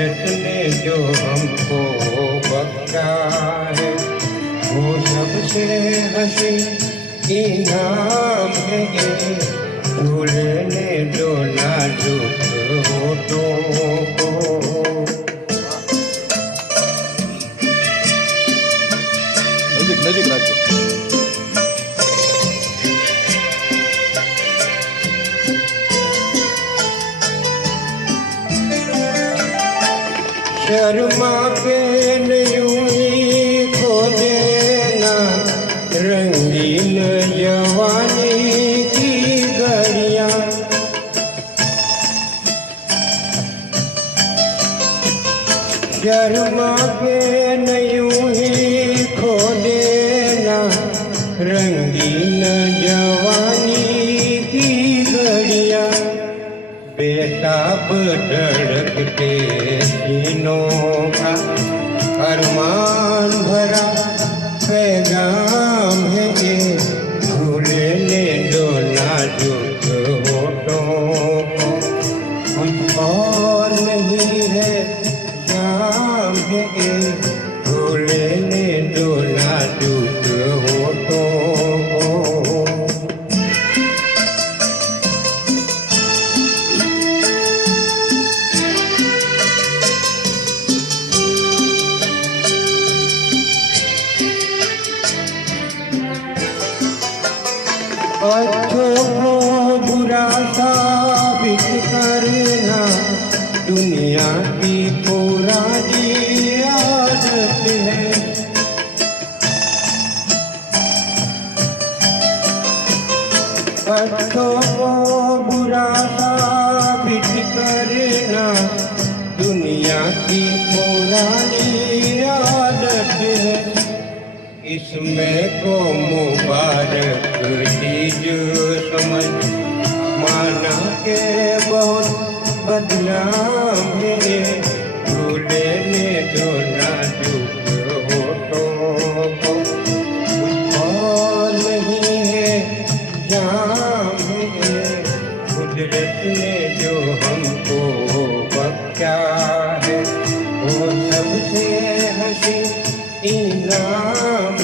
कुदरत ने जो हमको बख्शा है वो सबसे हसी इनाम है ये। भूलने दो नाजुक होठों को। નજીક નજીક રાખજો. शर्मा के यूं ही खो देना रंगीन जवानी की घड़ियां। शर्मा के यूं ही खो देना रंगीन जवानी की घड़ियां। बेताब धड़कते सीनों का अरमान भरा पैगाम है ये। भूलने दो नाजुक होठों को। कुछ और नहीं है जाम है ये। भूलने दो नाजुक होठों को। अच्छों को बुरा साबित करना दुनिया की पुरानी आदत है। अच्छों को बुरा साबित करना दुनिया की पुरानी आदत है। इसमें को मुबारक चीज समझ माना के बहुत बदनाम है। भूलने दो नाजुक होठों को। कुछ और नहीं है जाम है। कुदरत ने जो हमको बख्शा है वो सबसे हसी इनाम